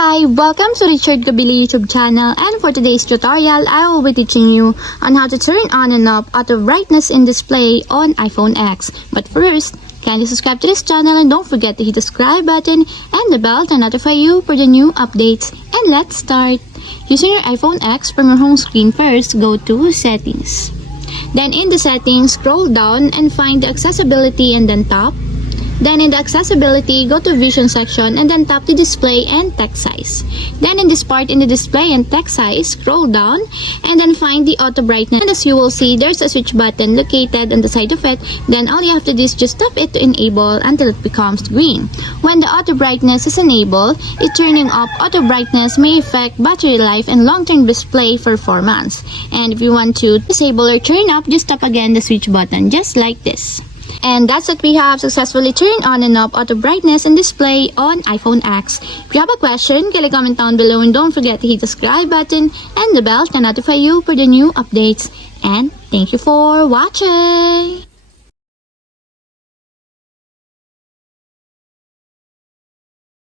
Hi, welcome to Richard Gabili YouTube channel, and for today's tutorial, I will be teaching you on how to turn on and off auto brightness in display on iPhone X. But first, kindly subscribe to this channel and don't forget to hit the subscribe button and the bell to notify you for the new updates. And let's start. Using your iPhone X from your home screen, first go to Settings. Then in the settings, scroll down and find the accessibility and then tap. Then in the accessibility, go to vision section and then tap the display and text size. Then in this part in the display and text size, scroll down and then find the auto brightness. And as you will see, there's a switch button located on the side of it. Then all you have to do is just tap it to enable until it becomes green. When the auto brightness is enabled, turning off auto brightness may affect battery life and long-term display performance. And if you want to disable or turn up, just tap again the switch button just like this. And that's it, we have successfully turned on and off auto brightness and display on iPhone X. If you have a question, kindly comment down below and don't forget to hit the subscribe button and the bell to notify you for the new updates. And thank you for watching!